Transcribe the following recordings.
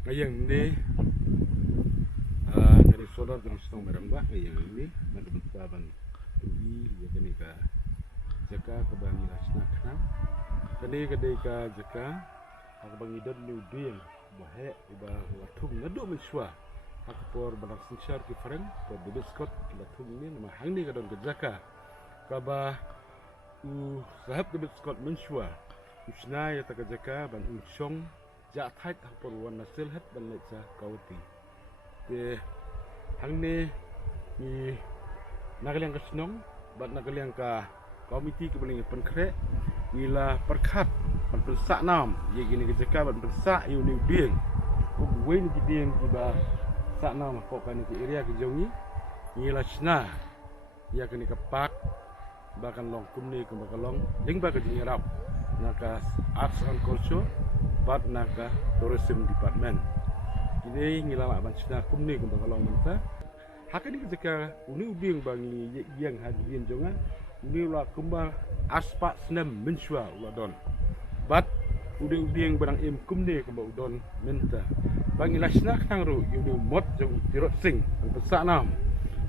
Ngayang ini dari saudara terus tong merembak ngayang ini ada bentaban tugi ya kini ka jaka ke bangi lasna kenang kini kedai ka jaka aku bangi don ludi yang bahe iba watung ngadu mensua aku por banak sinsar ki fareng por bebes kot latung ini nama hang ni kadon ke jaka kaba sahab bebes kot mensua usna ya tak jaka ban unsong ja thait por wan nasil het ban lecha kauti te hang ni ni nagaliang ka snong bat nagaliang ka komiti ke beling penkre nila perkat ban pensak nam ye gini ke jaka ban pensak yu ni ding ko wen ki ding ki ba sak nam ko kan ki area ki jongi nila sna ya kini ke pak bahkan long kumni ke bakalong ling ba ke jingrap naka arts and culture bat naka tourism department ini ngilama ban sina kumni ke bakalong menta hakani ke jaka uni uding bangi yang hadirin jonga uni la kumba aspa senam mensua uladon bat uding barang im kumni ke udon menta bangi lasna khang ru uni mot jong tirot sing pesak nam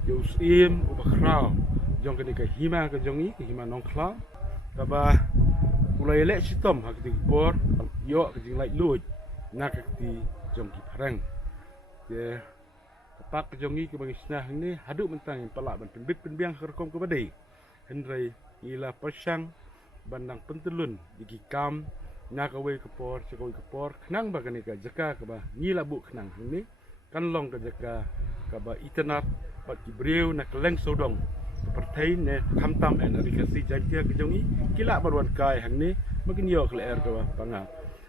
yo sim ubakrau jong ke ka hima ke jongi ke hima nongkla kaba ulai lek sitom hak ti bor yo ke jing lai luj nak ti jong ki parang ke kapak ke jongi ke bagi snah ni haduk mentang pelak ban penbit penbiang kerkom ke badai hendrai ila persang bandang pentelun di kam nak away ke por cekoi ke por kenang ba ke jaka ke ba ngila bu kenang ni kan long ke jaka ke ba internet pat ki breu nak leng sodong pertai ne kamtam en rikasi jantia ke jongi kila barwan kai hang ni makin yo ke er ke pangat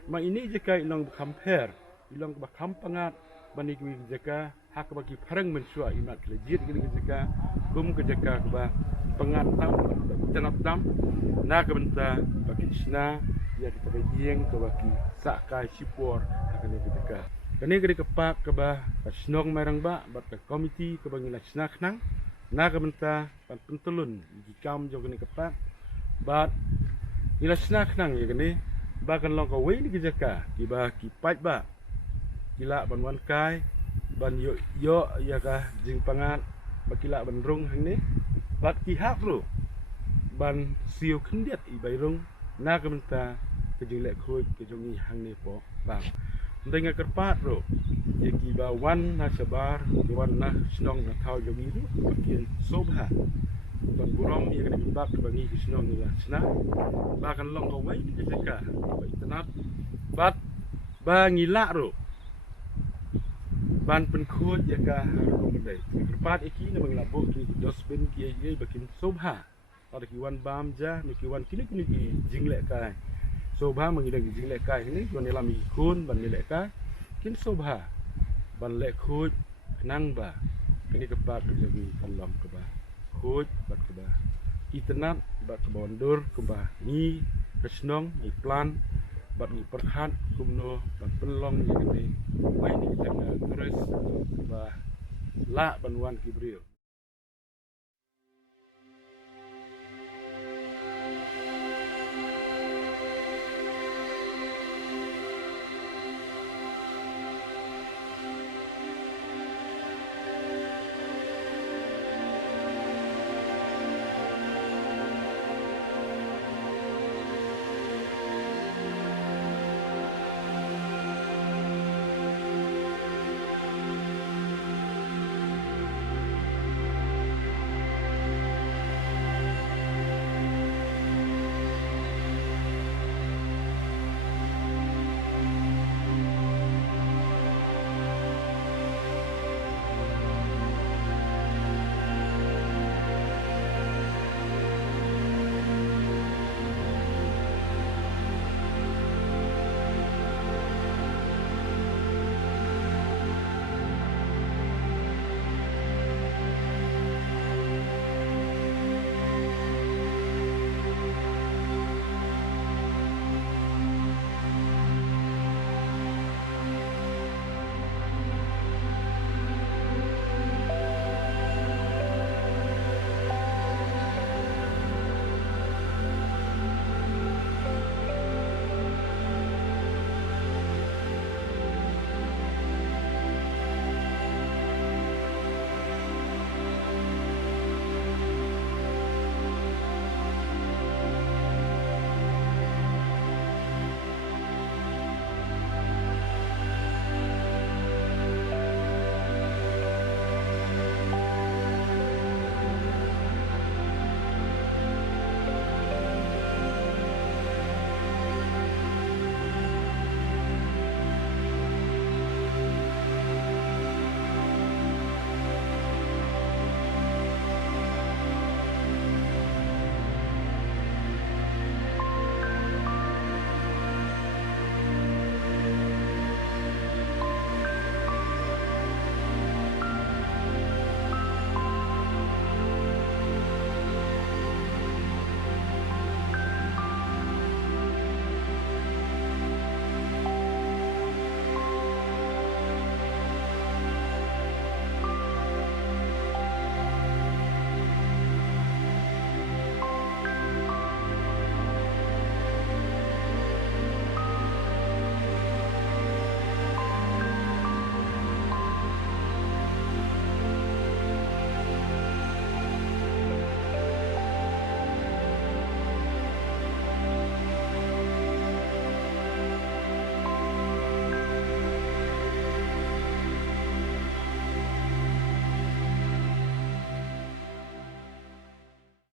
ma ini jaka ilong compare ilong ba kampangat bani ki jaka hak bagi parang mensua imat legit ke jaka gum ke jaka ke ba pangat tam tanap tam na ke benta bagi sna ya kita bagieng ke bagi sakai sipor hak ni ke jaka kani ke kepak ke ba snong marang ba bat ke komiti ke bangi lasna knang na ke benta pan pentelun di kam jo kini kepak bat ilasna knang ya kini bahkan long kawai ni ke jaka ki ba ki pat ba kila ban wan kai ban yo ya ka jing pangat bakila ban rung hang ni bat ki hak ru ban siu khendiat i bai rung na ka menta ke jing lek khoi ke jongi hang ni po bang ndenga kerpat ru ye ki ba wan na sabar ki wan na snong na thau jongi ru bakin sobha ban burom ye ke bak bangi ki snong ni la sna bahkan long ko wai ke jaka ba internet bat ba ngila ru ban penkhut ya ka ko mendai kerpat iki na manglabo ki dosbin ki ye bakin sobha ada ki wan bam ja ni ki wan kini kini ki jinglek kai sobha mangidang jinglek kai ni wan lam ikun ban nilek ka kin sobha ban lek khut nang ba kini kepat ke jadi kalom ke ba khut bat ke ba internet bat ke bondur ke ba ni kesnong ni plan bat ni perhat kumno bat pelong ni kini mai ni jaga terus ba la banwan kibril